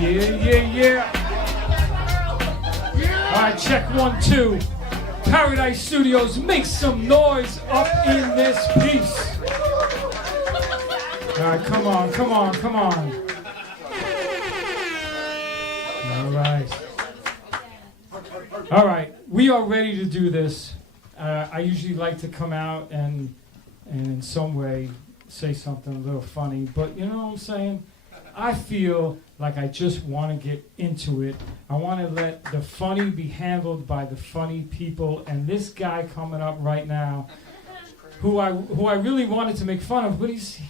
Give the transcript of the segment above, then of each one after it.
Yeah. All right, check 1, 2. Paradise Studios, make some noise up in this piece. All right, come on. All right, we are ready to do this. I usually like to come out and in some way say something a little funny, but you know what I'm saying? I feel like I just want to get into it. I want to let the funny be handled by the funny people, and this guy coming up right now, who I really wanted to make fun of, but he's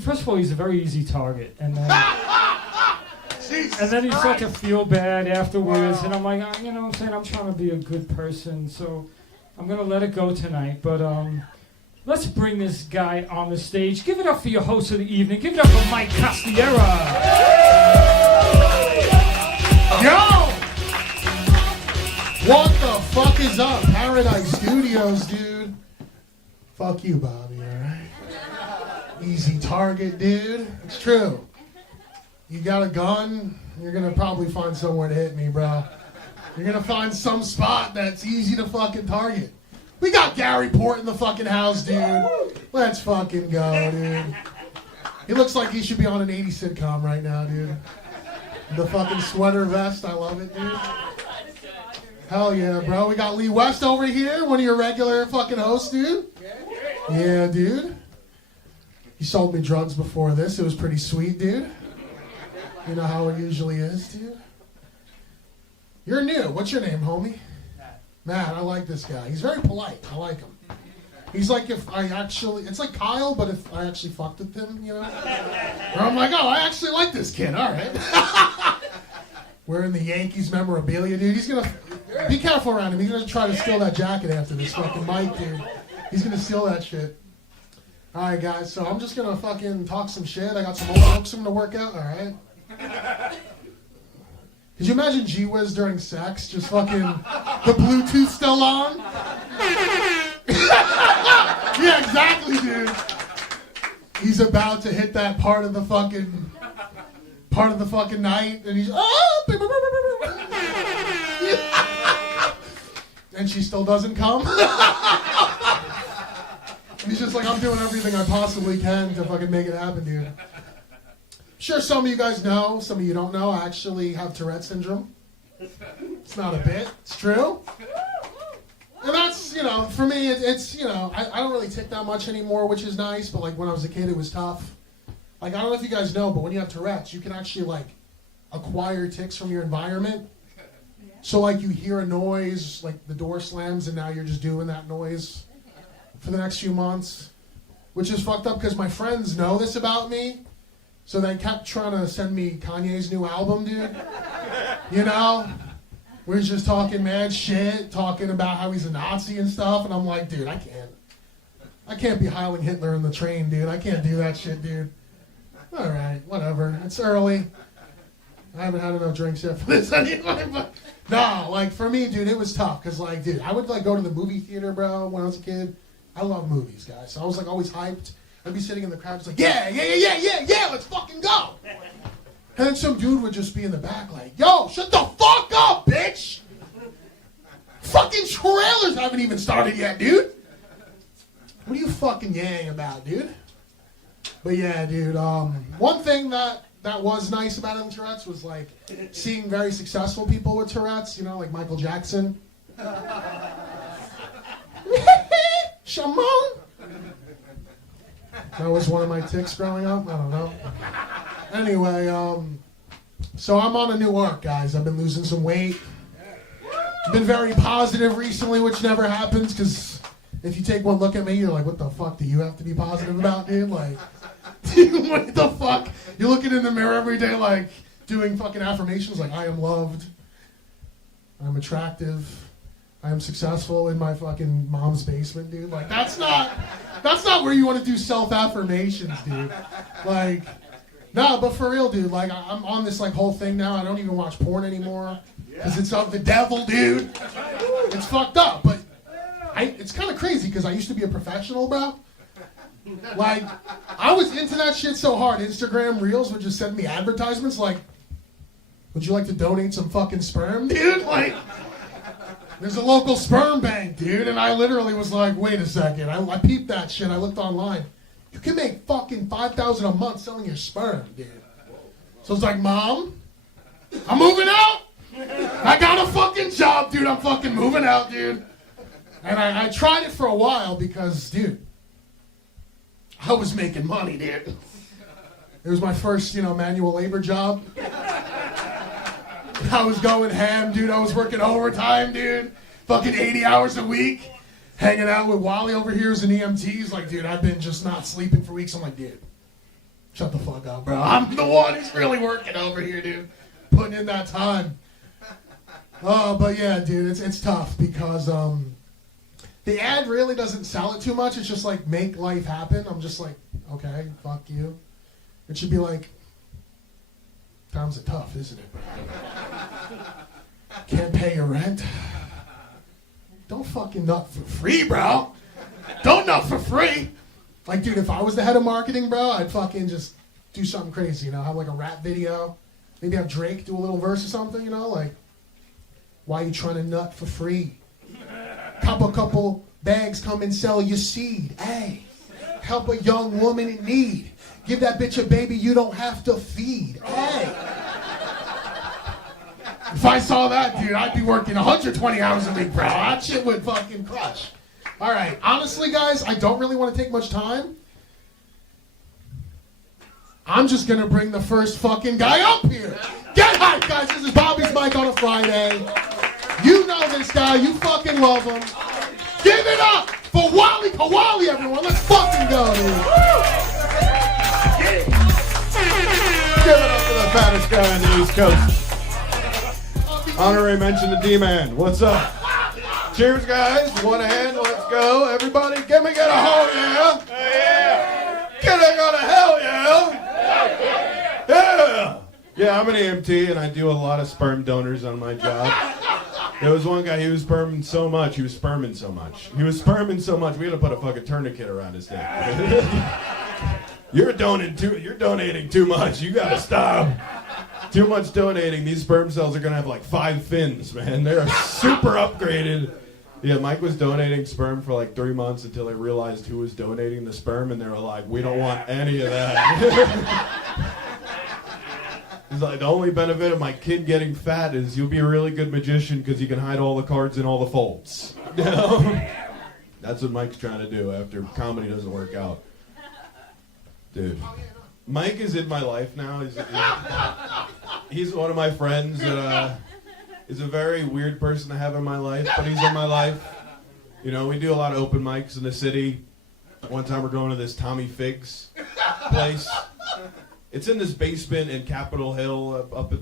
first of all, he's a very easy target, and then he starts to feel bad afterwards, and I'm like, you know what I'm saying, I'm trying to be a good person, so I'm going to let it go tonight, but let's bring this guy on the stage. Give it up for your host of the evening. Give it up for Mike COSTIERA. Yo! What the fuck is up? Paradise Studios, dude. Fuck you, Bobby, alright? Easy target, dude. It's true. You got a gun, you're gonna probably find somewhere to hit me, bro. You're gonna find some spot that's easy to fucking target. We got Gary Port in the fucking house, dude. Let's fucking go, dude. He looks like he should be on an 80s sitcom right now, dude. The fucking sweater vest, I love it, dude. Hell yeah, bro. We got Lee West over here, one of your regular fucking hosts, dude. Yeah, dude. You sold me drugs before this. It was pretty sweet, dude. You know how it usually is, dude. You're new. What's your name, homie? Matt, I like this guy. He's very polite. I like him. He's like if I actually, it's like Kyle, but if I actually fucked with him, you know? Or I'm like, oh, I actually like this kid. All right. Wearing the Yankees memorabilia, dude. He's going to, be careful around him. He's going to try to steal that jacket after this fucking mic, dude. He's going to steal that shit. All right, guys. So I'm just going to fucking talk some shit. I got some old jokes I'm going to work out. All right. Could you imagine G WIZZ during sex? Just fucking the Bluetooth still on? Yeah, exactly, dude. He's about to hit that part of the fucking night, and he's and she still doesn't come. And he's just like, I'm doing everything I possibly can to fucking make it happen, dude. Sure, some of you guys know, some of you don't know, I actually have Tourette syndrome. It's not a bit, it's true. And that's, you know, for me, it's you know, I don't really tick that much anymore, which is nice, but like when I was a kid, it was tough. Like, I don't know if you guys know, but when you have Tourette's, you can actually like acquire tics from your environment. So like you hear a noise, like the door slams, and now you're just doing that noise for the next few months, which is fucked up because my friends know this about me. So they kept trying to send me Kanye's new album, dude. You know? We're just talking mad shit, talking about how he's a Nazi and stuff, and I'm like, dude, I can't be Heiling Hitler in the train, dude. I can't do that shit, dude. All right, whatever. It's early. I haven't had enough drinks yet for this anyway, but no, like for me, dude, it was tough, because like, dude, I would like go to the movie theater, bro, when I was a kid. I love movies, guys. So I was like always hyped. I'd be sitting in the crowd just like, yeah, let's fucking go. And then some dude would just be in the back like, yo, shut the fuck up, bitch. Fucking trailers haven't even started yet, dude. What are you fucking yaying about, dude? But yeah, dude, one thing that was nice about having Tourette's was like seeing very successful people with Tourette's, you know, like Michael Jackson. Shimon. That was one of my tics growing up. I don't know. Anyway, so I'm on a new arc, guys. I've been losing some weight. Been very positive recently, which never happens, because if you take one look at me, you're like, what the fuck do you have to be positive about, dude? Like, dude, what the fuck? You're looking in the mirror every day, like, doing fucking affirmations, like, I am loved. I'm attractive. I am successful in my fucking mom's basement, dude. Like, that's not where you want to do self-affirmations, dude. Like, no, but for real, dude, like, I'm on this, like, whole thing now. I don't even watch porn anymore, because it's of the devil, dude. It's fucked up, but it's kind of crazy, because I used to be a professional, bro. Like, I was into that shit so hard. Instagram Reels would just send me advertisements like, would you like to donate some fucking sperm, dude? Like, there's a local sperm bank, dude. And I literally was like, wait a second. I peeped that shit. I looked online. You can make fucking $5,000 a month selling your sperm, dude. So it's like, Mom, I'm moving out. I got a fucking job, dude. I'm fucking moving out, dude. And I tried it for a while because, dude, I was making money, dude. It was my first, manual labor job. I was going ham, dude. I was working overtime, dude. Fucking 80 hours a week. Hanging out with Wally over here as an EMT. He's like, dude, I've been just not sleeping for weeks. I'm like, dude, shut the fuck up, bro. I'm the one who's really working over here, dude. Putting in that time. Oh, but yeah, dude, it's tough because the ad really doesn't sell it too much. It's just like, make life happen. I'm just like, okay, fuck you. It should be like, times are tough, isn't it, bro? Can't pay your rent? Don't fucking nut for free, bro. Don't nut for free. Like, dude, if I was the head of marketing, bro, I'd fucking just do something crazy, have like a rap video. Maybe have Drake do a little verse or something, like, why you trying to nut for free? Couple bags come and sell your seed. Hey, help a young woman in need. Give that bitch a baby you don't have to feed. Hey. If I saw that, dude, I'd be working 120 hours a week, bro. That shit would fucking crush. All right, honestly, guys, I don't really want to take much time. I'm just going to bring the first fucking guy up here. Get hyped, guys. This is Bobby's Mic on a Friday. You know this guy. You fucking love him. Give it up for WALLY, KAWALLY, everyone. Let's fucking go, dude. Give it up for the fattest guy on the East Coast. Honorary mention to D-Man. What's up? Cheers, guys. One hand. Let's go. Everybody, get a hell yeah. Yeah. Get a hell yeah. Yeah. Yeah, I'm an EMT, and I do a lot of sperm donors on my job. There was one guy, he was sperming so much, we had to put a fucking tourniquet around his neck. You're donating too much. You gotta stop. Too much donating. These sperm cells are gonna have like 5 fins, man. They're super upgraded. Yeah, Mike was donating sperm for like 3 months until they realized who was donating the sperm, and they were like, we don't want any of that. He's like, the only benefit of my kid getting fat is you'll be a really good magician because you can hide all the cards in all the folds. You know? That's what Mike's trying to do after comedy doesn't work out. Dude. Mike is in my life now. He's one of my friends that is a very weird person to have in my life, but he's in my life. We do a lot of open mics in the city. One time we're going to this Tommy Figs place. It's in this basement in Capitol Hill, up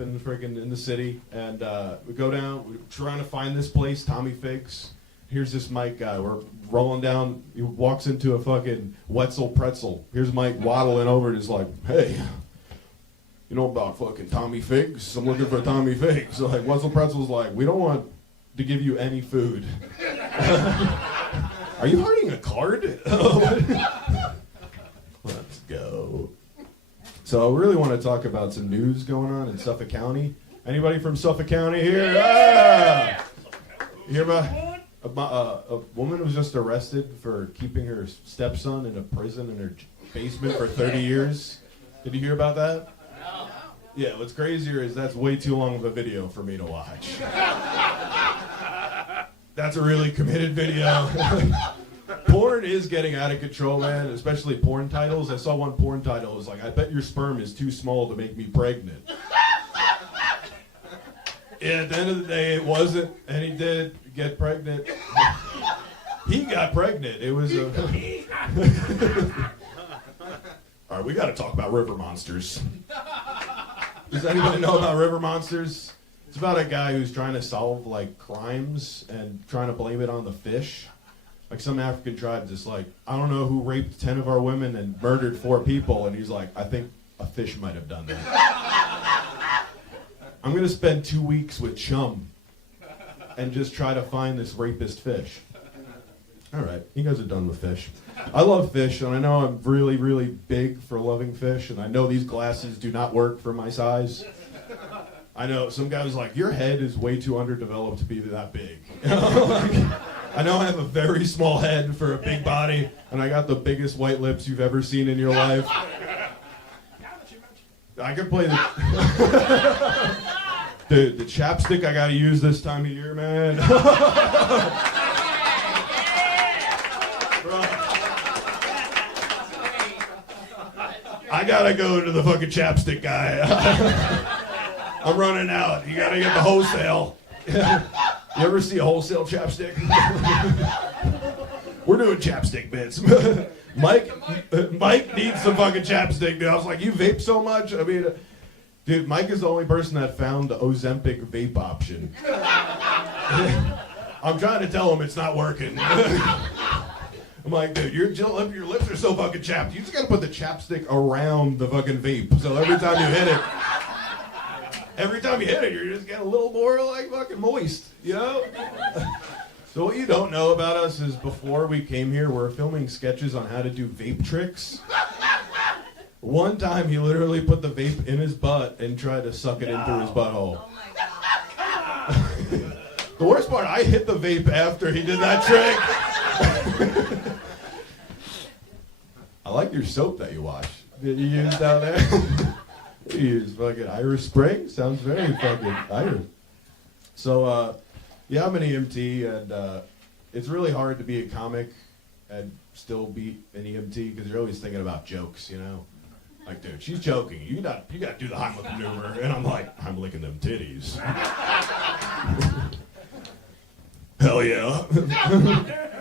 in the city, and we go down. We're trying to find this place, Tommy Figs. Here's this Mike guy. We're rolling down. He walks into a fucking Wetzel Pretzel. Here's Mike waddling over and is like, "Hey, you know about fucking Tommy Figs? I'm looking for Tommy Figs." So like Wetzel Pretzel's like, "We don't want to give you any food." Are you hurting a card? Let's go. So I really want to talk about some news going on in Suffolk County. Anybody from Suffolk County here? Ah! You hear about a woman was just arrested for keeping her stepson in a prison in her basement for 30 years. Did you hear about that? No. Yeah, what's crazier is that's way too long of a video for me to watch. That's a really committed video. Porn is getting out of control, man, especially porn titles. I saw one porn title. It was like, I bet your sperm is too small to make me pregnant. Yeah, at the end of the day, it wasn't, and he did get pregnant. He got pregnant. It was a... All right, we got to talk about river monsters. Does anybody know about river monsters? It's about a guy who's trying to solve, like, crimes and trying to blame it on the fish. Like some African tribe just like, I don't know who raped 10 of our women and murdered 4 people. And he's like, I think a fish might have done that. I'm going to spend 2 weeks with Chum and just try to find this rapist fish. All right, you guys are done with fish. I love fish, and I know I'm really, really big for loving fish, and I know these glasses do not work for my size. I know some guy was like, your head is way too underdeveloped to be that big. I know I have a very small head for a big body, and I got the biggest white lips you've ever seen in your life. I can play the... Dude, the chapstick I gotta use this time of year, man. Bro. I gotta go to the fucking chapstick guy. I'm running out. You gotta get the wholesale. You ever see a wholesale chapstick? We're doing chapstick bits. Mike needs some fucking chapstick, dude. I was like, you vape so much? I mean, dude, Mike is the only person that found the Ozempic vape option. I'm trying to tell him it's not working. I'm like, dude, your lips are so fucking chapped. You just gotta put the chapstick around the fucking vape. So every time you hit it, you're just getting a little more like fucking moist, you know? So what you don't know about us is before we came here, we're filming sketches on how to do vape tricks. One time he literally put the vape in his butt and tried to suck it in through his butthole. Oh my God. The worst part, I hit the vape after he did that trick. I like your soap that you wash. Did you use down there? You use fucking Irish Spring? Sounds very fucking Irish. So, yeah, I'm an EMT, and it's really hard to be a comic and still be an EMT because you're always thinking about jokes, you know? Like, dude, she's joking. You gotta do the Heimlich maneuver. And I'm like, I'm licking them titties. Hell yeah.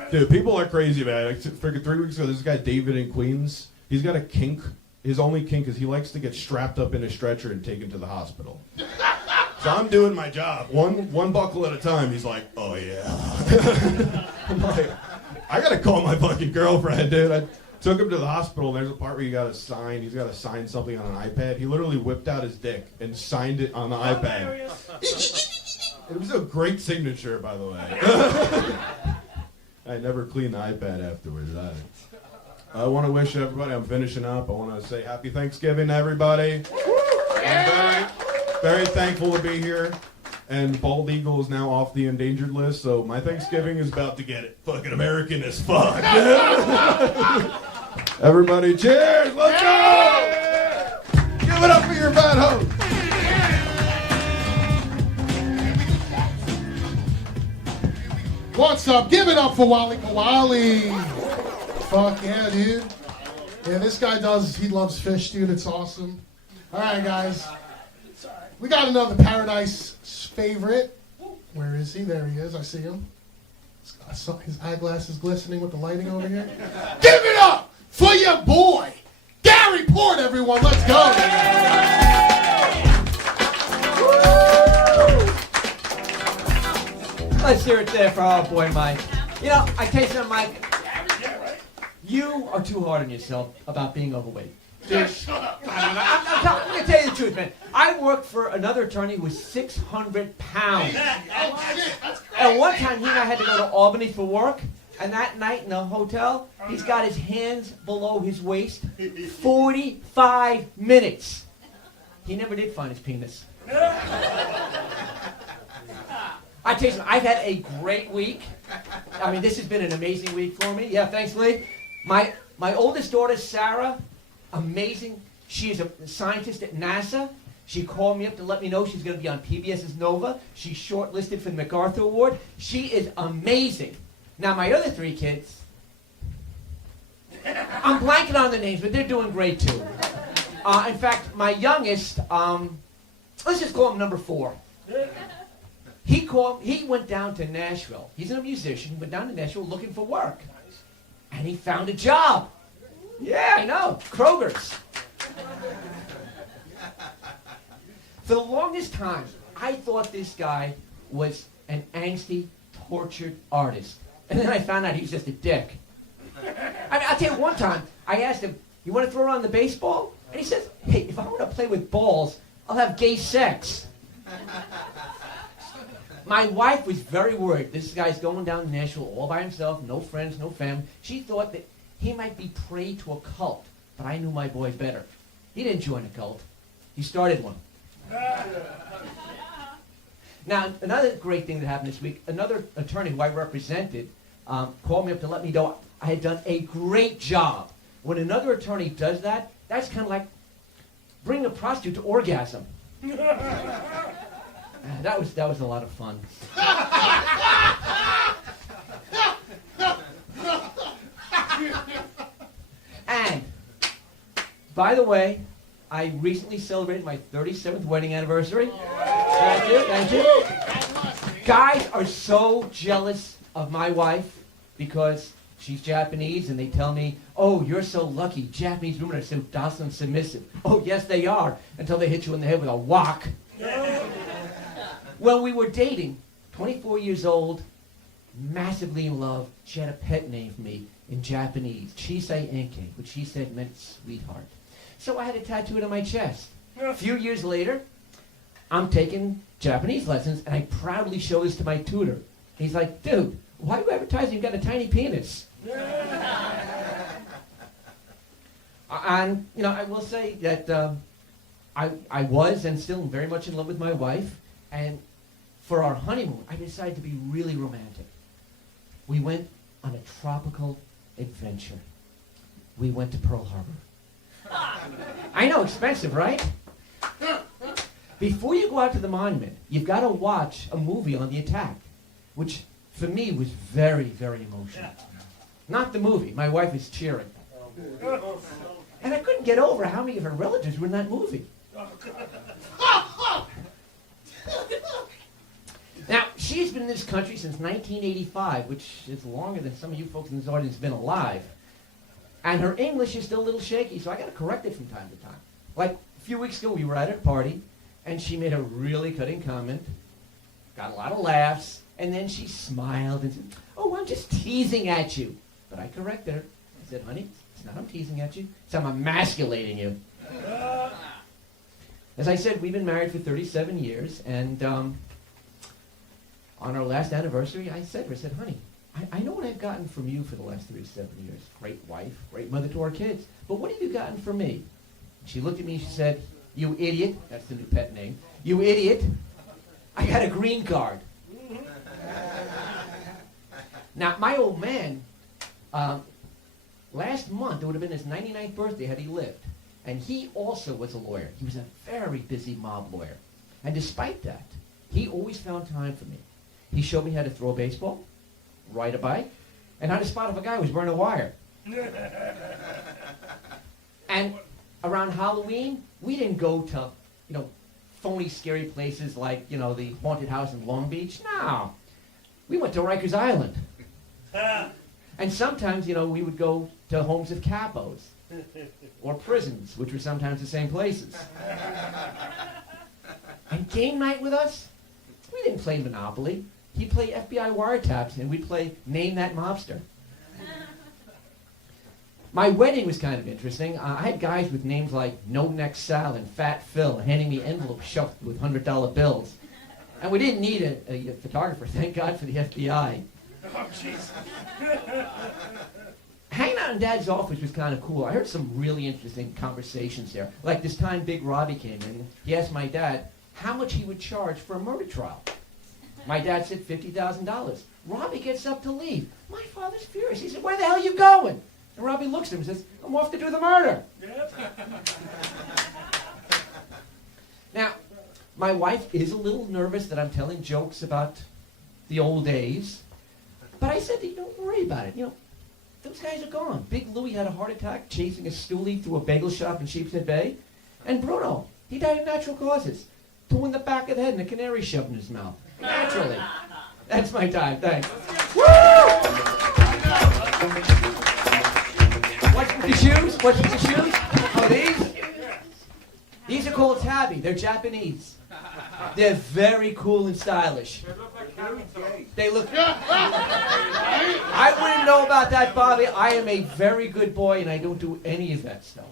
Dude, people are crazy, man. Like, freaking 3 weeks ago, this guy David in Queens, he's got a kink. His only kink is he likes to get strapped up in a stretcher and taken to the hospital. So I'm doing my job, one buckle at a time. He's like, oh yeah. I'm like, I gotta call my fucking girlfriend, dude. I took him to the hospital. There's a part where you gotta sign. He's gotta sign something on an iPad. He literally whipped out his dick and signed it on the iPad. It was a great signature, by the way. I never cleaned the iPad afterwards either. I want to wish everybody, I'm finishing up, I want to say happy Thanksgiving to everybody. I'm very thankful to be here. And bald eagle is now off the endangered list, so my Thanksgiving is about to get it fucking American as fuck. Everybody, cheers! Let's go! Give it up for your bad host. What's up? Give it up for Wally KAWALLY. Fuck yeah, dude. Yeah, this guy he loves fish, dude. It's awesome. All right, guys. We got another Paradise favorite. Where is he? There he is. I see him. His eyeglasses glistening with the lighting over here. Give it up for your boy, Gary Port, everyone. Let's go. Let's hear it there for our boy Mike. You know, I tell you something, Mike. You are too hard on yourself about being overweight. Dude, I'm going to tell you the truth, man. I worked for another attorney who was 600 pounds. And one time he and I had to go to Albany for work. And that night in the hotel, he's got his hands below his waist 45 minutes. He never did find his penis. I tell you something, I've had a great week. I mean, this has been an amazing week for me. Yeah, thanks, Lee. My oldest daughter, Sarah, amazing. She is a scientist at NASA. She called me up to let me know she's going to be on PBS's Nova. She's shortlisted for the MacArthur Award. She is amazing. Now, my other 3 kids, I'm blanking on the names, but they're doing great, too. In fact, my youngest, let's just call him number 4. He went down to Nashville. He's a musician. He went down to Nashville looking for work. And he found a job. Yeah, I know. Kroger's. For the longest time, I thought this guy was an angsty, tortured artist. And then I found out he was just a dick. I mean, I'll tell you one time, I asked him, you want to throw around the baseball? And he says, hey, if I want to play with balls, I'll have gay sex. My wife was very worried. This guy's going down to Nashville all by himself, no friends, no family. She thought that he might be prey to a cult, but I knew my boy better. He didn't join a cult. He started one. Now, another great thing that happened this week, another attorney who I represented called me up to let me know I had done a great job. When another attorney does that, that's kind of like bringing a prostitute to orgasm. That was a lot of fun. And, by the way, I recently celebrated my 37th wedding anniversary. Thank you, thank you. Guys are so jealous of my wife because she's Japanese and they tell me, oh, you're so lucky. Japanese women are so docile and submissive. Oh, yes, they are, until they hit you in the head with a wok. When we were dating, 24 years old, massively in love, she had a pet name for me in Japanese, Chisai Enke, which she said meant sweetheart. So I had it tattooed on my chest. A few years later, I'm taking Japanese lessons, and I proudly show this to my tutor. He's like, dude, why are you advertising you've got a tiny penis? And, you know, I will say that I was and still am very much in love with my wife, and for our honeymoon, I decided to be really romantic. We went on a tropical adventure. We went to Pearl Harbor. I know, expensive, right? Before you go out to the monument, you've got to watch a movie on the attack, which for me was very, very emotional. Not the movie. My wife is cheering. And I couldn't get over how many of her relatives were in that movie. Now, she's been in this country since 1985, which is longer than some of you folks in this audience have been alive. And her English is still a little shaky, so I got to correct it from time to time. Like, a few weeks ago, we were at a party, and she made a really cutting comment, got a lot of laughs, and then she smiled and said, oh, I'm just teasing at you. But I corrected her. I said, honey, it's not I'm teasing at you, it's I'm emasculating you. As I said, we've been married for 37 years, and on our last anniversary, I said to her, I said, honey, I know what I've gotten from you for the last 37 years. Great wife, great mother to our kids. But what have you gotten from me? She looked at me and she said, you idiot. That's the new pet name. You idiot. I got a green card. Now, my old man, last month, it would have been his 99th birthday had he lived. And he also was a lawyer. He was a very busy mob lawyer. And despite that, he always found time for me. He showed me how to throw a baseball, ride a bike, and how to spot if a guy was wearing a wire. And around Halloween, we didn't go to, phony, scary places like, the haunted house in Long Beach. No. We went to Rikers Island. And sometimes, we would go to homes of capos or prisons, which were sometimes the same places. And game night with us, we didn't play Monopoly. He'd play FBI wiretaps, and we'd play Name That Mobster. My wedding was kind of interesting. I had guys with names like No Neck Sal and Fat Phil handing me envelopes shoved with $100 bills. And we didn't need a photographer, thank God for the FBI. Oh, jeez. Hanging out in Dad's office was kind of cool. I heard some really interesting conversations there. Like this time Big Robbie came in. He asked my dad how much he would charge for a murder trial. My dad said $50,000. Robbie gets up to leave. My father's furious. He said, where the hell are you going? And Robbie looks at him and says, I'm off to do the murder. Now, my wife is a little nervous that I'm telling jokes about the old days. But I said, don't worry about it. Those guys are gone. Big Louie had a heart attack chasing a stoolie through a bagel shop in Sheepshead Bay. And Bruno, he died of natural causes. Two in the back of the head and a canary shoved in his mouth. Naturally. That's my time. Thanks. Woo! What's with the shoes? What's with the shoes? Oh, these? These are called Tabby. They're Japanese. They're very cool and stylish. They look... I wouldn't know about that, Bobby. I am a very good boy, and I don't do any of that stuff.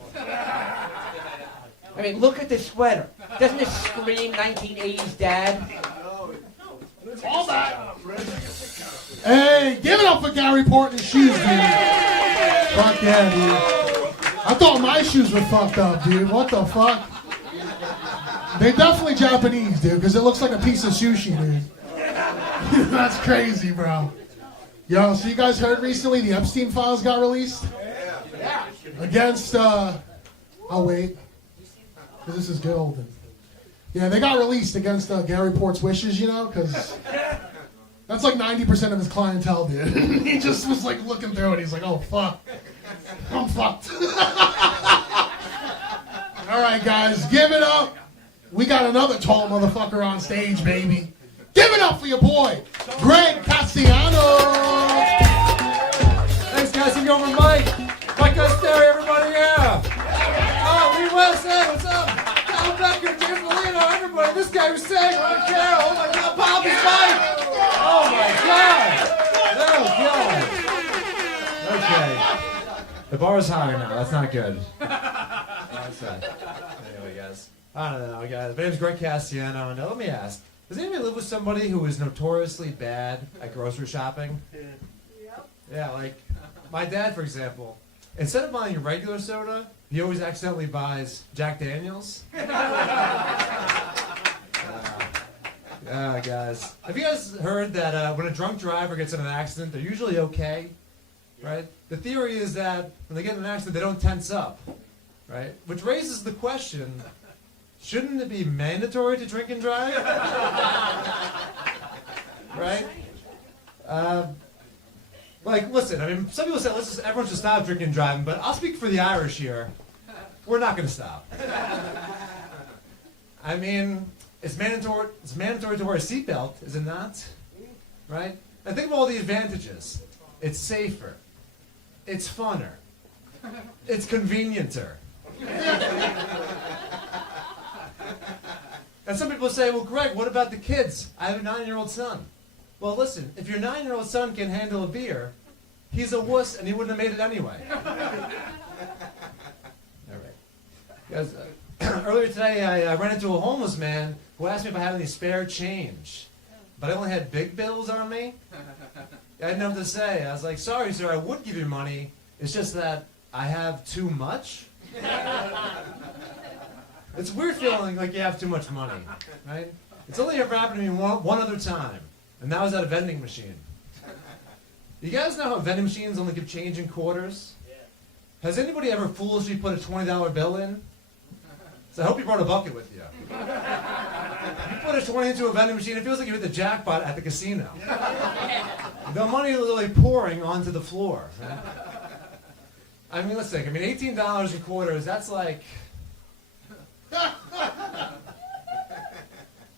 I mean, look at this sweater. Doesn't it scream 1980s dad? All that. Hey, give it up for Gary Portman's shoes, dude. Fuck yeah, dude. I thought my shoes were fucked up, dude. What the fuck? They're definitely Japanese, dude, because it looks like a piece of sushi, dude. That's crazy, bro. Yo, so you guys heard recently the Epstein files got released? Against, oh wait. This is golden. Yeah, they got released against Gary Port's wishes, you know, because that's like 90% of his clientele, dude. He just was like looking through it. He's like, oh, fuck. I'm fucked. All right, guys, give it up. We got another tall motherfucker on stage, baby. Give it up for your boy, Greg CASSIANO. Thanks, guys. Give me over Mike. Mike COSTIERA, everybody, yeah. Oh, Lee West, hey, what's up? Al Becker, Jim VOLINO, everybody. This guy was saying, right there. Oh, my God, Bobby's Mike. Oh, my God. Oh, God. Okay. The bar's higher now. That's not good. Anyway, guys. I don't know, guys. My name's Greg CASSIANO. Now, let me ask. Does anybody live with somebody who is notoriously bad at grocery shopping? Yeah, like my dad, for example. Instead of buying regular soda, he always accidentally buys Jack Daniels. Guys. Have you guys heard that when a drunk driver gets in an accident, they're usually okay? Right? The theory is that when they get in an accident, they don't tense up. Right? Which raises the question, shouldn't it be mandatory to drink and drive? Right? Like, listen, I mean, some people say, everyone should stop drinking and driving, but I'll speak for the Irish here. We're not going to stop. I mean, it's mandatory to wear a seatbelt, is it not? Right? And think of all the advantages. It's safer. It's funner. It's convenienter. And some people say, well, Greg, what about the kids? I have a 9-year-old son. Well, listen, if your 9-year-old son can handle a beer, he's a wuss and he wouldn't have made it anyway. All right. Guys, earlier today, I ran into a homeless man who asked me if I had any spare change. But I only had big bills on me. I had nothing to say. I was like, sorry, sir, I would give you money. It's just that I have too much. It's weird feeling like you have too much money, right? It's only ever happened to me one other time, and that was at a vending machine. You guys know how vending machines only give change in quarters? Has anybody ever foolishly put a $20 bill in? So I hope you brought a bucket with you. You put a 20 into a vending machine, it feels like you hit the jackpot at the casino. The money is literally pouring onto the floor. Right? I mean, let's think. I mean, $18 in quarters, that's like, I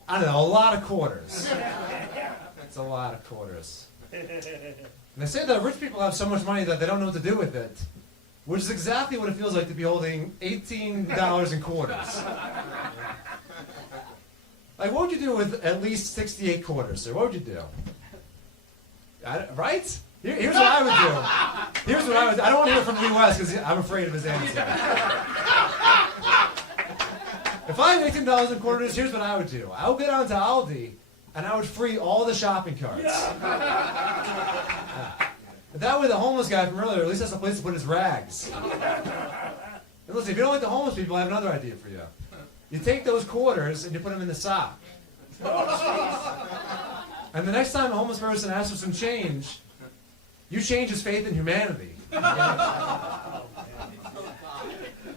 don't know, a lot of quarters. It's a lot of quarters. And they say that rich people have so much money that they don't know what to do with it, which is exactly what it feels like to be holding $18 in quarters. Like, what would you do with at least 68 quarters, sir? What would you do? Right? Here's what I would do. Here's what I would do. I don't want to hear from Lee West because I'm afraid of his answer. If I had $18 in quarters, here's what I would do. I would go down to Aldi and I would free all the shopping carts. That way the homeless guy from earlier at least has a place to put his rags. And listen, if you don't like the homeless people, I have another idea for you. You take those quarters and you put them in the sock. And the next time a homeless person asks for some change, you change his faith in humanity.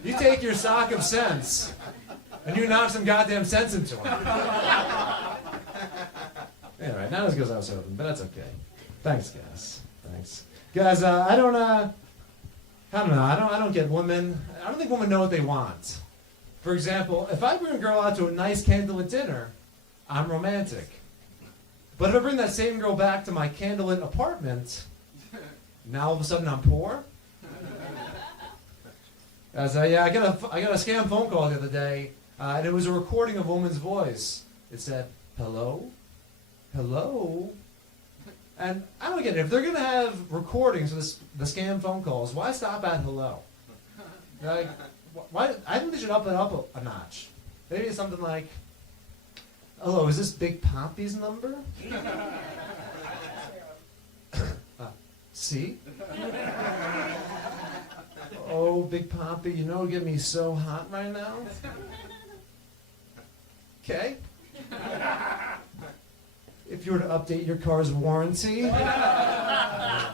You take your sock of sense and you knock some goddamn sense into him. Anyway, not as good as I was hoping, but that's okay. Thanks, guys. Thanks, guys. I don't know. I don't get women. I don't think women know what they want. For example, if I bring a girl out to a nice candlelit dinner, I'm romantic. But if I bring that same girl back to my candlelit apartment, now all of a sudden I'm poor. As I got a scam phone call the other day, and it was a recording of a woman's voice. It said, "Hello, hello," and I don't get it. If they're gonna have recordings of the scam phone calls, why stop at hello? Like, why? I think they should up it up a notch. Maybe it's something like, Hello, is this Big Poppy's number? See? Oh, Big Poppy, you know, get me so hot right now. Okay. If you were to update your car's warranty. All right.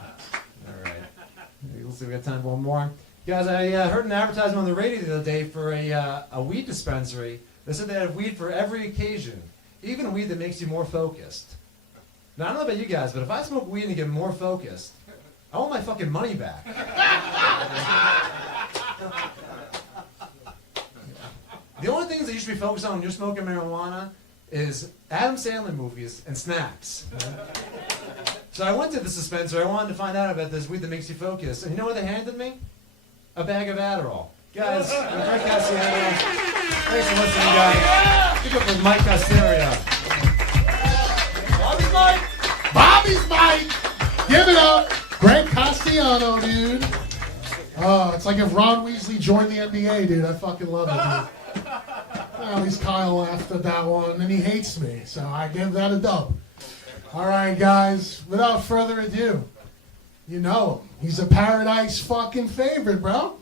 Let's see, we got time for one more. Guys, I heard an advertisement on the radio the other day for a weed dispensary. They said they had weed for every occasion, even weed that makes you more focused. Now, I don't know about you guys, but if I smoke weed and get more focused, I want my fucking money back. The only things that you should be focused on when you're smoking marijuana is Adam Sandler movies and snacks. So I went to the dispensary. I wanted to find out about this weed that makes you focus. And you know what they handed me? A bag of Adderall. Guys, I'm Frank CASSIANO. Thanks for listening, guys. Pick up with Mike COSTIERA. Bobby's Mike! Bobby's Mike! Give it up! Greg Cassiano, dude. Oh, it's like if Ron Weasley joined the NBA, dude. I fucking love it, dude. Well, at least Kyle laughed at that one, and he hates me, so I give that a dub. All right, guys, without further ado, you know him. He's a Paradise fucking favorite, bro.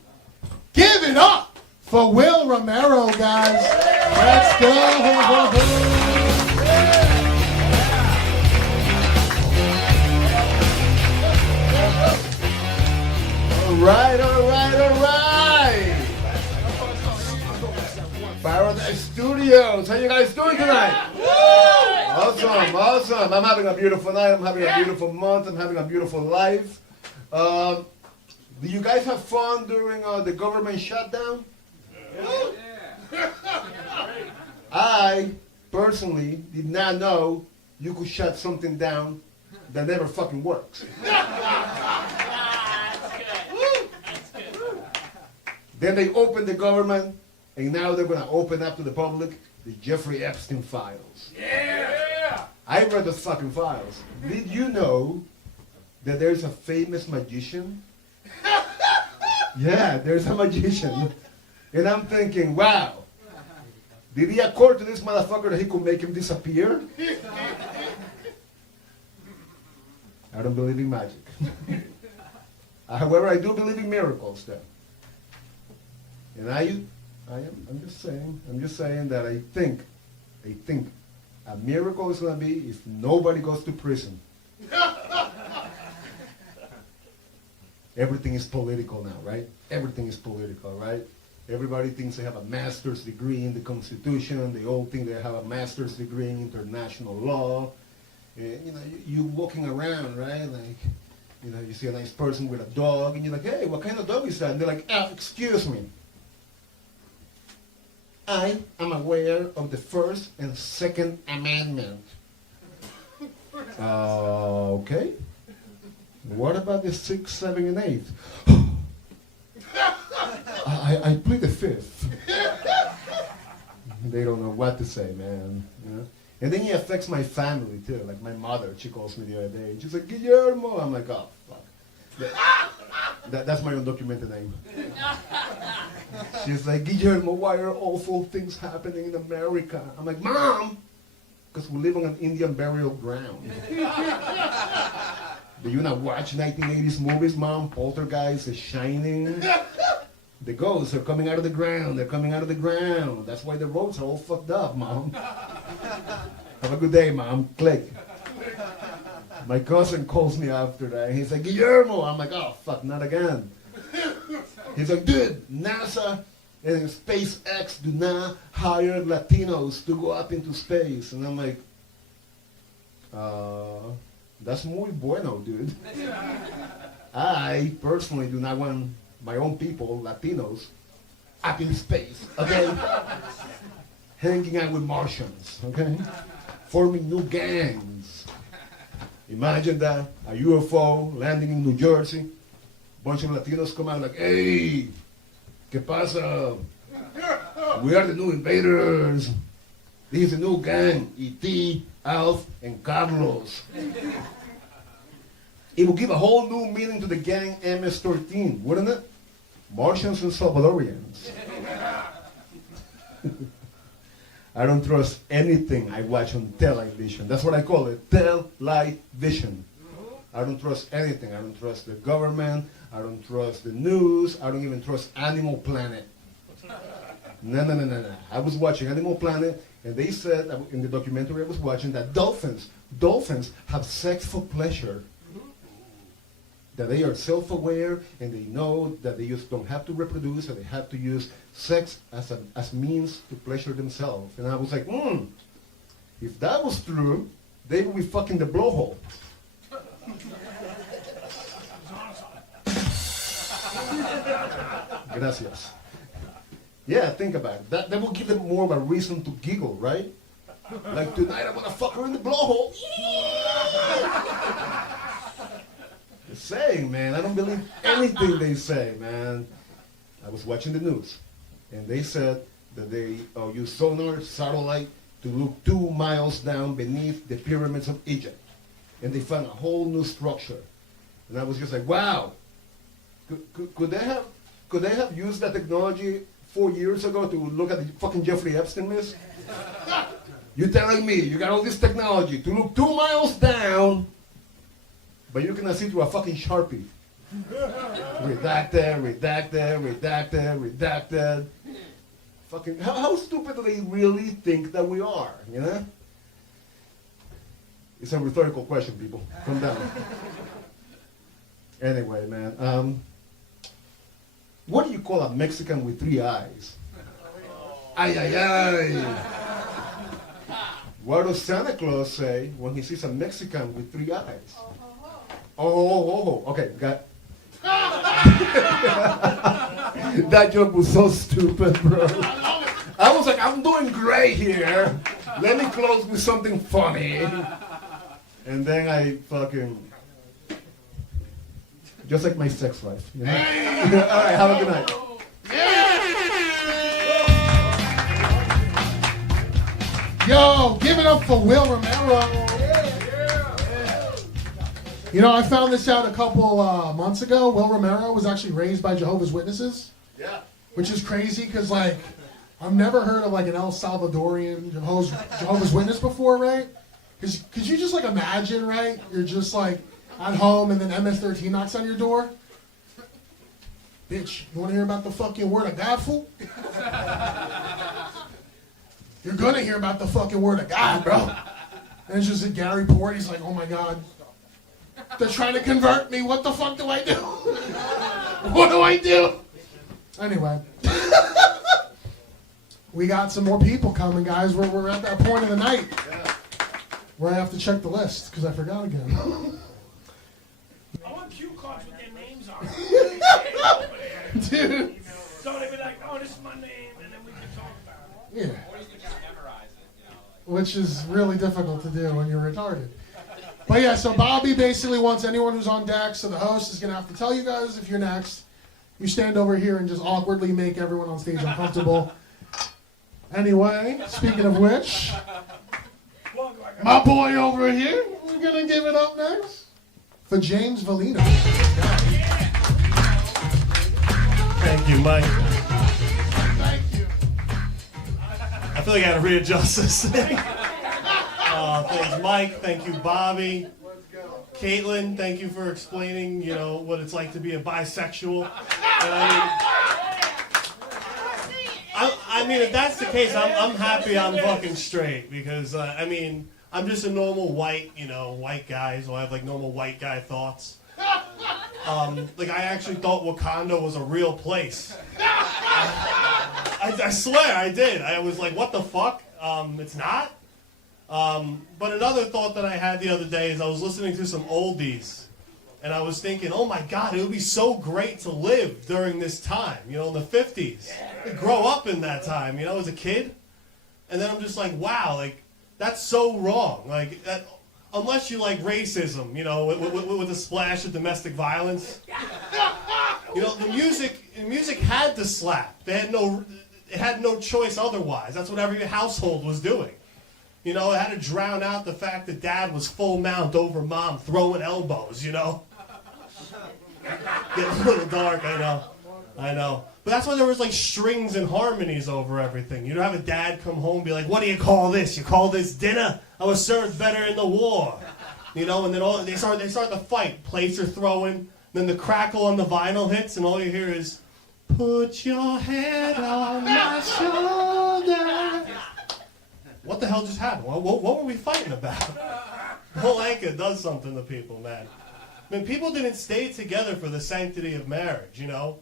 Give it up for Will Romero, guys. Let's go. All right. Paradise Studios. How you guys doing tonight? Awesome. I'm having a beautiful night. I'm having a beautiful month. I'm having a beautiful life. Do you guys have fun during the government shutdown? Yeah. I personally did not know you could shut something down that never fucking works. Then they opened the government, and now they're going to open up to the public the Jeffrey Epstein files. Yeah! I read those fucking files. Did you know that there's a famous magician? Yeah, there's a magician. And I'm thinking, wow, did he accord to this motherfucker that he could make him disappear? I don't believe in magic. However, I do believe in miracles, though. And I'm just saying that I think a miracle is going to be if nobody goes to prison. Everything is political now, right? Everything is political, right? Everybody thinks they have a master's degree in the Constitution. They all think they have a master's degree in international law. And, you know, you walking around, right? Like, you know, you see a nice person with a dog, and you're like, hey, what kind of dog is that? And they're like, excuse me. I am aware of the First and Second Amendment. Okay. What about the 6th, 7th, and 8th? I plead the 5th. They don't know what to say, man. You know? And then it affects my family too. Like my mother, she calls me the other day. She's like, Guillermo. I'm like, oh, fuck. That's my undocumented name. She's like, Guillermo, why are awful things happening in America? I'm like, Mom, because we live on an Indian burial ground. Do you not watch 1980s movies, Mom? Poltergeist, The Shining. The ghosts are coming out of the ground. They're coming out of the ground. That's why the roads are all fucked up, Mom. Have a good day, Mom. Click. My cousin calls me after that. He's like, Guillermo. I'm like, oh, fuck, not again. He's like, dude, NASA and SpaceX do not hire Latinos to go up into space. And I'm like, that's muy bueno, dude. I personally do not want my own people, Latinos, up in space, okay? Hanging out with Martians, okay? Forming new gangs. Imagine that, a UFO landing in New Jersey. Bunch of Latinos come out like, hey, ¿qué pasa? We are the new invaders. This is a new gang, E.T., Alf, and Carlos. It would give a whole new meaning to the gang MS-13, wouldn't it? Martians and Salvadorians. I don't trust anything I watch on television. That's what I call it, television. I don't trust anything. I don't trust the government. I don't trust the news. I don't even trust Animal Planet. No. I was watching Animal Planet, and they said in the documentary I was watching that dolphins have sex for pleasure. That they are self-aware, and they know that they just don't have to reproduce, and they have to use sex as means to pleasure themselves. And I was like, if that was true, they would be fucking the blowhole. Gracias. Yeah, think about it. That will give them more of a reason to giggle, right? Like, tonight I'm gonna fuck her in the blowhole. Just saying, man, I don't believe anything they say, man. I was watching the news, and they said that they use sonar satellite to look 2 miles down beneath the pyramids of Egypt, and they found a whole new structure. And I was just like, wow. Could they have used that technology 4 years ago to look at the fucking Jeffrey Epstein list? You're telling me you got all this technology to look 2 miles down, but you cannot see through a fucking Sharpie. Redacted. Fucking, how stupid do they really think that we are, you know? It's a rhetorical question, people. Calm down. Anyway, man, what do you call a Mexican with 3 eyes? Ay. What does Santa Claus say when he sees a Mexican with 3 eyes? Oh. Okay, got. That joke was so stupid, bro. I was like, I'm doing great here. Let me close with something funny. And then I fucking. Just like my sex life, you know? All right, have a good night. Yo, give it up for Will Romero. You know, I found this out a couple months ago. Will Romero was actually raised by Jehovah's Witnesses. Yeah. Which is crazy because, like, I've never heard of, like, an El Salvadorian Jehovah's Witness before, right? Because could you just, like, imagine, right? You're just, like, at home and then MS-13 knocks on your door. Bitch, you want to hear about the fucking word of God, fool? You're going to hear about the fucking word of God, bro. And it's just a Gary Port. He's like, oh, my God. They're trying to convert me. What the fuck do I do? What do I do? Anyway. We got some more people coming, guys. We're at that point of the night where I have to check the list because I forgot again. I want cue cards with their names on it. Dude. So they'd be like, oh, this is my name, and then we can talk about it. Yeah. Or you can just memorize it, you know. Which is really difficult to do when you're retarded. But yeah, so Bobby basically wants anyone who's on deck, so the host is going to have to tell you guys if you're next. You stand over here and just awkwardly make everyone on stage uncomfortable. Anyway, speaking of which, my boy over here, we're going to give it up next for James Volino. Thank you, Mike. Thank you. I feel like I had to readjust this thing. Thanks, Mike. Thank you, Bobby. Caitlin, thank you for explaining, you know, what it's like to be a bisexual. And I mean, if that's the case, I'm happy I'm fucking straight because, I mean, I'm just a normal white guy, so I have like normal white guy thoughts. Like I actually thought Wakanda was a real place. I swear I did. I was like, what the fuck? It's not? But another thought that I had the other day is I was listening to some oldies, and I was thinking, oh my God, it would be so great to live during this time, you know, in the 50s. Grow up in that time, you know, as a kid. And then I'm just like, wow, like, that's so wrong. Like, that, unless you like racism, you know, with a splash of domestic violence. You know, the music had to slap. It had no choice otherwise. That's what every household was doing. You know, it had to drown out the fact that dad was full mount over mom, throwing elbows, you know. Getting a little dark, I know. But that's why there was like strings and harmonies over everything. You'd have a dad come home and be like, what do you call this? You call this dinner? I was served better in the war. You know, and then they start the fight. Plates are throwing. Then the crackle on the vinyl hits, and all you hear is, put your head on my shoulder. What the hell just happened? What were we fighting about? Polanka does something to people, man. I mean, people didn't stay together for the sanctity of marriage, you know?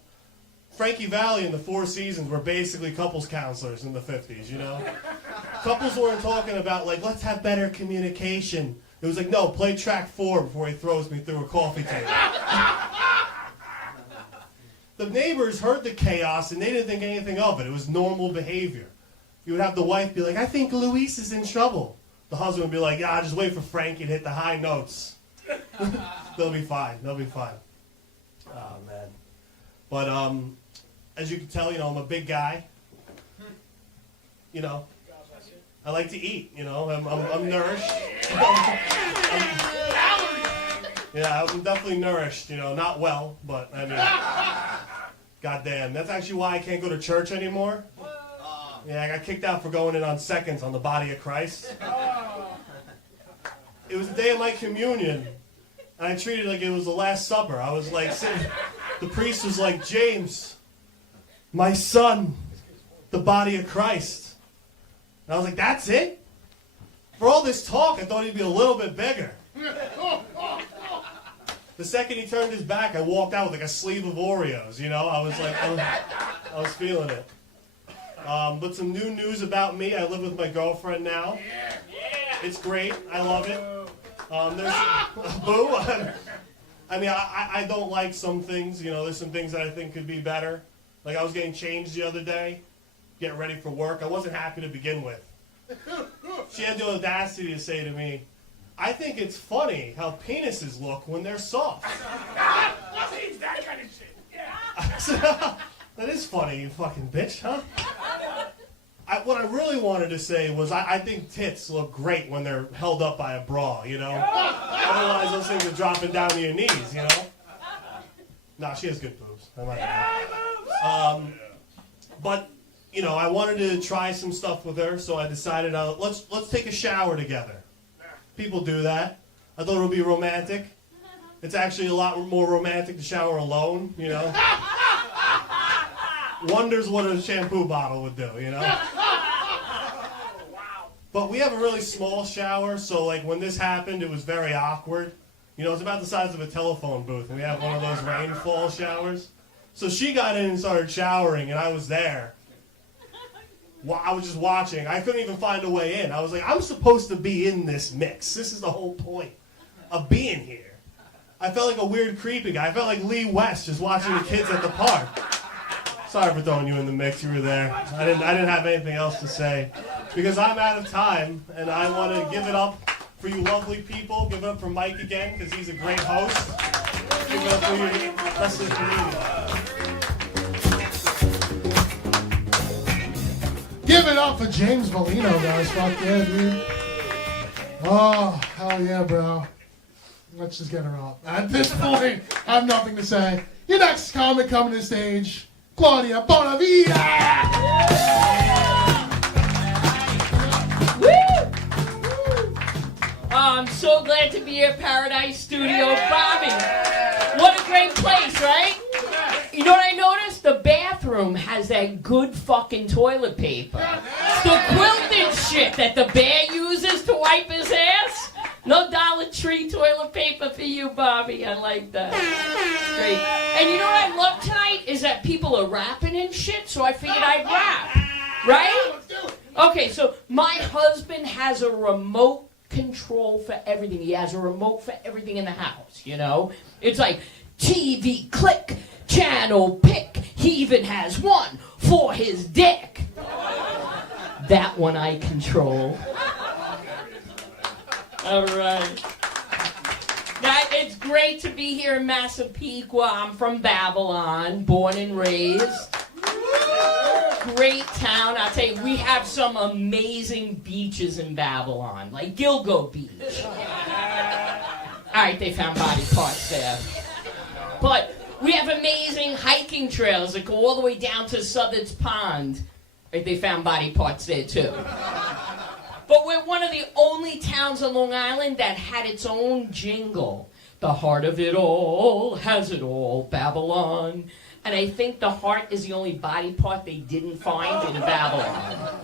Frankie Valli and the Four Seasons were basically couples counselors in the 50s, you know? Couples weren't talking about, like, let's have better communication. It was like, no, play track 4 before he throws me through a coffee table. The neighbors heard the chaos and they didn't think anything of it. It was normal behavior. You would have the wife be like, I think Luis is in trouble. The husband would be like, yeah, just wait for Frankie to hit the high notes. They'll be fine. They'll be fine. Oh, man. But, as you can tell, you know, I'm a big guy. You know, I like to eat, you know. I'm nourished. Yeah, I'm definitely nourished, you know. Not well, but, I mean, goddamn. That's actually why I can't go to church anymore. Yeah, I got kicked out for going in on seconds on the body of Christ. It was the day of my communion, and I treated it like it was the Last Supper. I was like, sitting, the priest was like, James, my son, the body of Christ. And I was like, that's it? For all this talk, I thought he'd be a little bit bigger. The second he turned his back, I walked out with like a sleeve of Oreos, you know? I was like, I was feeling it. But some new news about me. I live with my girlfriend now. It's great. I love it. There's boo. I mean, I don't like some things. You know, there's some things that I think could be better. Like I was getting changed the other day, getting ready for work. I wasn't happy to begin with. She had the audacity to say to me, I think it's funny how penises look when they're soft. That kind of shit. Yeah. That is funny, you fucking bitch, huh? What I really wanted to say was I think tits look great when they're held up by a bra, you know? Otherwise, those things are dropping down to your knees, you know? Nah, she has good boobs. I'm not gonna but, you know, I wanted to try some stuff with her, so I decided let's take a shower together. People do that. I thought it would be romantic. It's actually a lot more romantic to shower alone, you know? Wonders what a shampoo bottle would do, you know? But we have a really small shower, so like when this happened, it was very awkward. You know, it's about the size of a telephone booth, and we have one of those rainfall showers. So she got in and started showering, and I was there. I was just watching. I couldn't even find a way in. I was like, I'm supposed to be in this mix. This is the whole point of being here. I felt like a weird creepy guy. I felt like Lee West just watching the kids at the park. Sorry for throwing you in the mix. You were there. I didn't have anything else to say because I'm out of time, and I want to give it up for you lovely people. Give it up for Mike again because he's a great host. Give it up for you, rest of the community. Give it up for James Volino, guys. Fuck yeah, dude. Oh, hell yeah, bro. Let's just get her up. At this point, I have nothing to say. Your next comic coming to the stage, Claudia BONAVITA! Woo! I'm so glad to be here at Paradise Studio. Bobby, what a great place, right? You know what I noticed? The bathroom has that good fucking toilet paper. The quilted shit that the bear uses to wipe his ass. No Dollar Tree toilet paper for you, Bobby. I like that. Great. And you know what I love tonight is that people are rapping and shit, so I figured I'd rap. Right? Okay, so my husband has a remote control for everything. He has a remote for everything in the house, you know? It's like TV click, channel pick. He even has one for his dick. That one I control. All right. Now, it's great to be here in Massapequa. I'm from Babylon, born and raised. Great town. I'll tell you, we have some amazing beaches in Babylon, like Gilgo Beach. All right, they found body parts there. But We have amazing hiking trails that go all the way down to Southard's Pond. They found body parts there too. But we're one of the only towns on Long Island that had its own jingle. The heart of it all has it all, Babylon. And I think the heart is the only body part they didn't find in Babylon.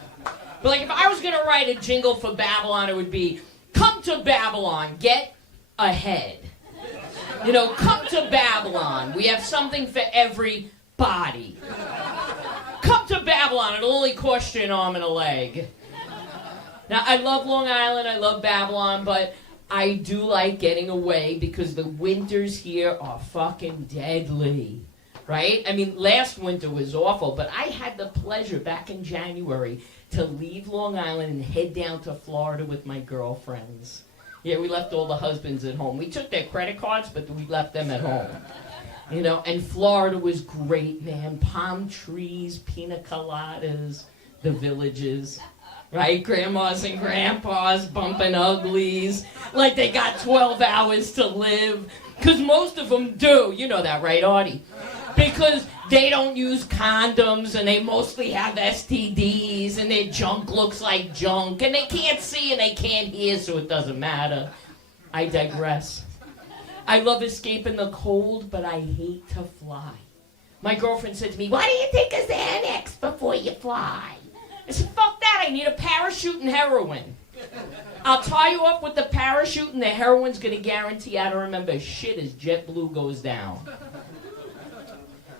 But like if I was going to write a jingle for Babylon, it would be, come to Babylon, get ahead. You know, come to Babylon. We have something for every body. Come to Babylon. It'll only cost you an arm and a leg. Now, I love Long Island. I love Babylon. But I do like getting away because the winters here are fucking deadly. Right? I mean, last winter was awful. But I had the pleasure back in January to leave Long Island and head down to Florida with my girlfriends. Yeah, we left all the husbands at home. We took their credit cards, but we left them at home. You know, and Florida was great, man. Palm trees, pina coladas, the villages, right? Grandmas and grandpas bumping uglies like they got 12 hours to live. Because most of them do. You know that, right, Artie? Because they don't use condoms and they mostly have STDs and their junk looks like junk and they can't see and they can't hear, so it doesn't matter. I digress. I love escaping the cold, but I hate to fly. My girlfriend said to me, why do you take a Xanax before you fly? I said, fuck that, I need a parachute and heroin. I'll tie you up with the parachute and the heroin's gonna guarantee I don't remember shit as JetBlue goes down.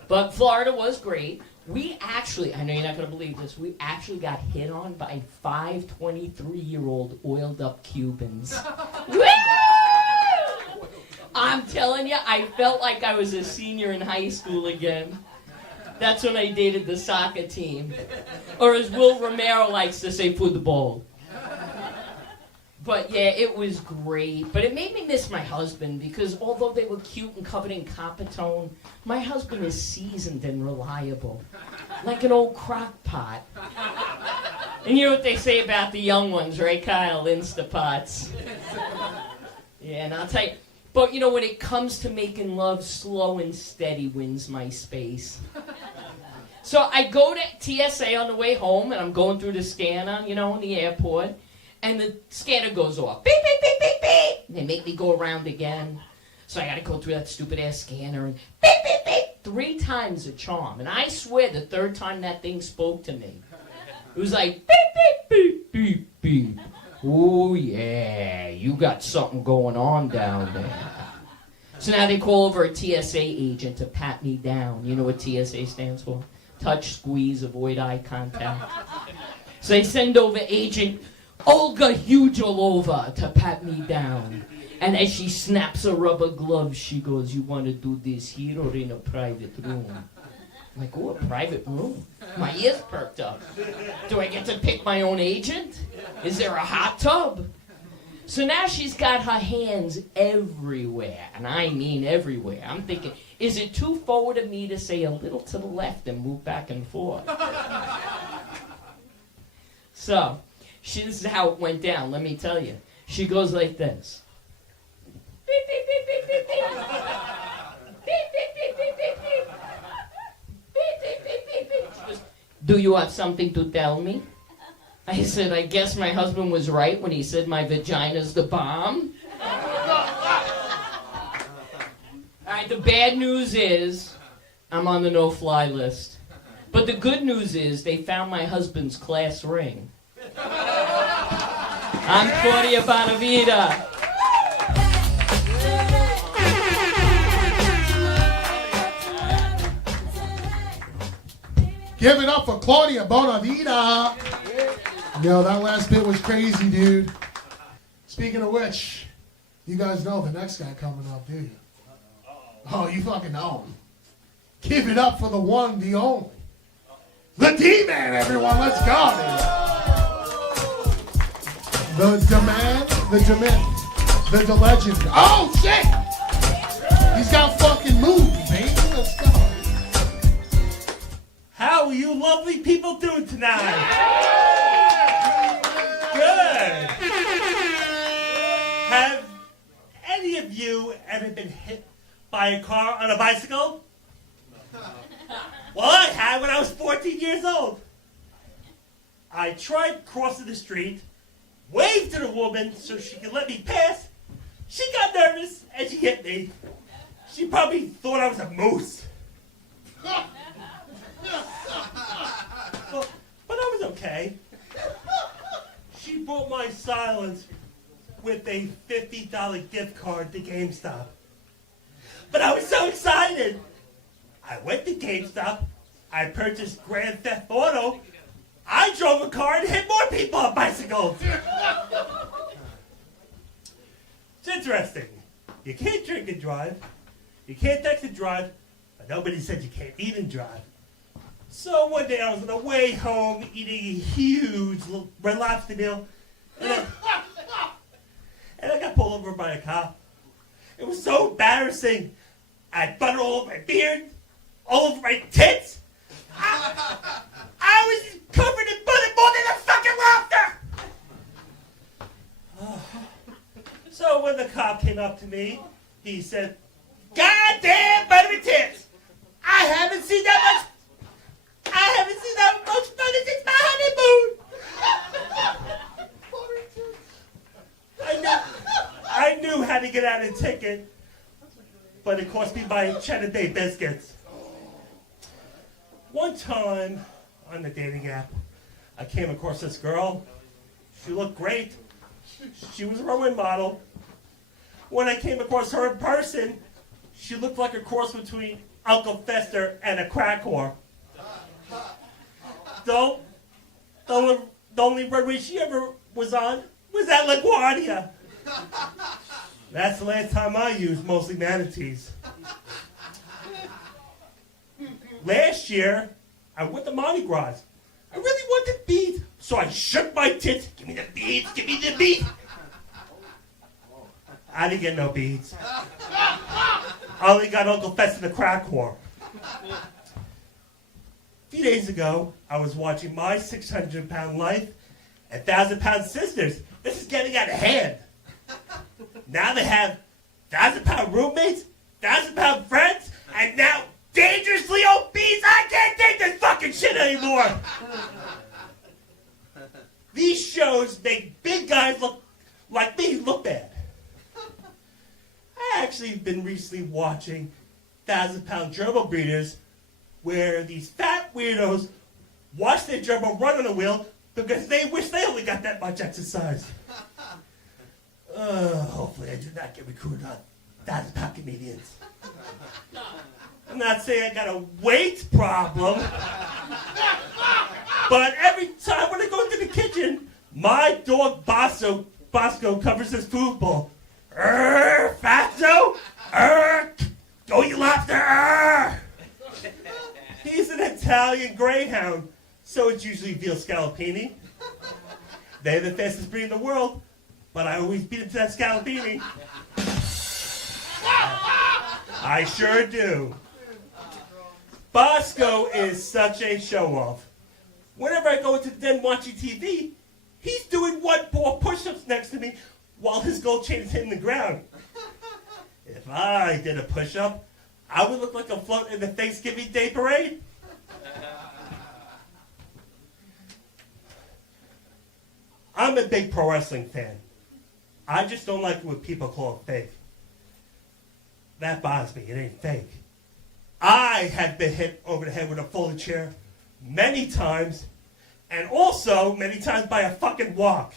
But Florida was great. We actually, I know you're not going to believe this, we actually got hit on by 5 23-year-old oiled up Cubans. Woo! I'm telling you, I felt like I was a senior in high school again. That's when I dated the soccer team. Or as Will Romero likes to say, football. But yeah, it was great. But it made me miss my husband because although they were cute and covered in Coppertone, my husband is seasoned and reliable. Like an old crock pot. And you know what they say about the young ones, right, Kyle? Instapots. Yeah, and I'll tell you. But you know, when it comes to making love, slow and steady wins my space. So I go to TSA on the way home, and I'm going through the scanner, you know, in the airport. And the scanner goes off. Beep, beep, beep, beep, beep. And they make me go around again. So I got to go through that stupid-ass scanner. And beep, beep, beep. 3 times a charm. And I swear the 3rd time that thing spoke to me, it was like, beep, beep, beep, beep, beep. Oh, yeah, you got something going on down there. So now they call over a TSA agent to pat me down. You know what TSA stands for? Touch, squeeze, avoid eye contact. So they send over Agent Olga Hugilova to pat me down. And as she snaps a rubber glove, she goes, you want to do this here or in a private room? I'm like, oh, a private room? My ears perked up. Do I get to pick my own agent? Is there a hot tub? So now she's got her hands everywhere, and I mean everywhere. I'm thinking, is it too forward of me to say a little to the left and move back and forth? So, this is how it went down, let me tell you. She goes like this. Beep, beep, beep, beep, beep, beep. Beep, beep, beep, beep, beep, beep. Beep, beep, beep, beep, beep. She goes, do you have something to tell me? I said, I guess my husband was right when he said my vagina's the bomb. Alright, the bad news is I'm on the no-fly list. But the good news is they found my husband's class ring. I'm Claudia Bonavita. Give it up for Claudia Bonavita. Yo, that last bit was crazy, dude. Speaking of which, you guys know the next guy coming up, do you? Oh, you fucking know him. Give it up for the one, the only. The D-Man, everyone. Let's go, dude. The man, the legend. Oh, shit! He's got fucking moves, baby. Let's go. How are you lovely people doing tonight? Good. Have any of you ever been hit buy a car on a bicycle? Well, I had when I was 14 years old. I tried crossing the street, waved to the woman so she could let me pass. She got nervous and she hit me. She probably thought I was a moose. But I was okay. She bought my silence with a $50 gift card to GameStop. But I was so excited. I went to GameStop. I purchased Grand Theft Auto. I drove a car and hit more people on bicycles. It's interesting. You can't drink and drive. You can't text and drive. But nobody said you can't eat and drive. So one day I was on the way home eating a huge Red Lobster meal. And I got pulled over by a cop. It was so embarrassing. I had butter all over my beard, all over my tits. I was covered in butter more than a fucking lobster. So when the cop came up to me, he said, "Goddamn buttery tits! I haven't seen that much butter since my honeymoon." I knew how to get out of the ticket, but it cost me my Cheddar Bay biscuits. One time on the dating app, I came across this girl. She looked great. She was a runway model. When I came across her in person, she looked like a cross between Uncle Fester and a crack whore. The only runway she ever was on was at LaGuardia. That's the last time I used mostly manatees. Last year, I went to Mardi Gras. I really wanted beads, so I shook my tits. Give me the beads, give me the beads. I didn't get no beads. I only got Uncle Fester the crack whore. A few days ago, I was watching My 600-Pound Life and 1,000-Pound Sisters. This is getting out of hand. Now they have 1,000-pound roommates, 1,000-pound friends, and now dangerously obese. I can't take this fucking shit anymore. These shows make big guys look like me look bad. I actually been recently watching 1,000-pound gerbil breeders where these fat weirdos watch their gerbil run on a wheel because they wish they only got that much exercise. Hopefully I do not get recruited on 1,000-pound comedians. I'm not saying I got a weight problem, but every time when I go into the kitchen, my dog Bosco covers his food bowl. Fatso! Go you lobster! He's an Italian greyhound, so it's usually veal scallopini. They're the fastest breed in the world, but I always beat him to that scallopini. I sure do. Bosco is such a show-off. Whenever I go into the den watching TV, he's doing one-paw push-ups next to me while his gold chain is hitting the ground. If I did a push-up, I would look like I'm floating in the Thanksgiving Day Parade. I'm a big pro wrestling fan. I just don't like it when people call it fake. That bothers me. It ain't fake. I have been hit over the head with a folding chair many times, and also many times by a fucking wok.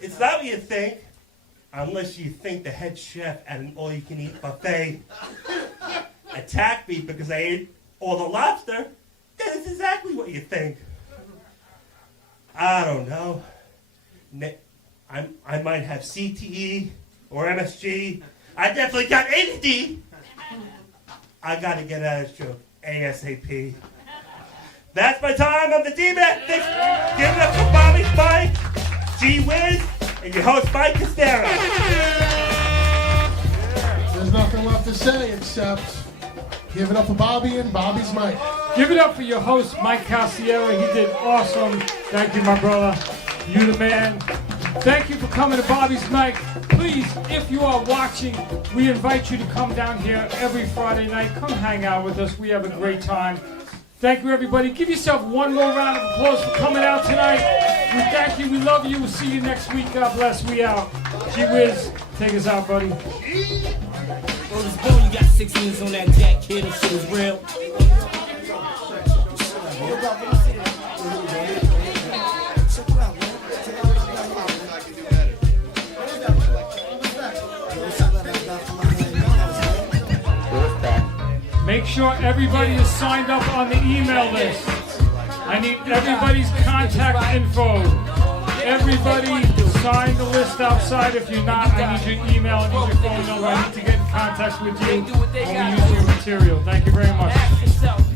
It's not what you think, unless you think the head chef at an all-you-can-eat buffet attacked me because I ate all the lobster. That is exactly what you think. I don't know. I might have CTE or MSG. I definitely got ADD. I gotta get out of this joke ASAP. That's my time. I'm the D-Man. Thanks. Give it up for Bobby, Mike, G WIZZ, and your host, Mike COSTIERA. There's nothing left to say except give it up for Bobby and Bobby's Mike. Give it up for your host, Mike COSTIERA. He did awesome. Thank you, my brother. You the man. Thank you for coming to Bobby's Night. Please, if you are watching, we invite you to come down here every Friday night. Come hang out with us. We have a great time. Thank you, everybody. Give yourself one more round of applause for coming out tonight. We thank you. We love you. We'll see you next week. God bless. We out. G WIZZ, take us out, buddy. Well, it's born, you got 6 years on that jack, kid. That shit is real. Make sure everybody is signed up on the email list. I need everybody's contact info. Everybody sign the list outside. If you're not, I need your email, I need your phone number. I need to get in contact with you when we use your material. Thank you very much.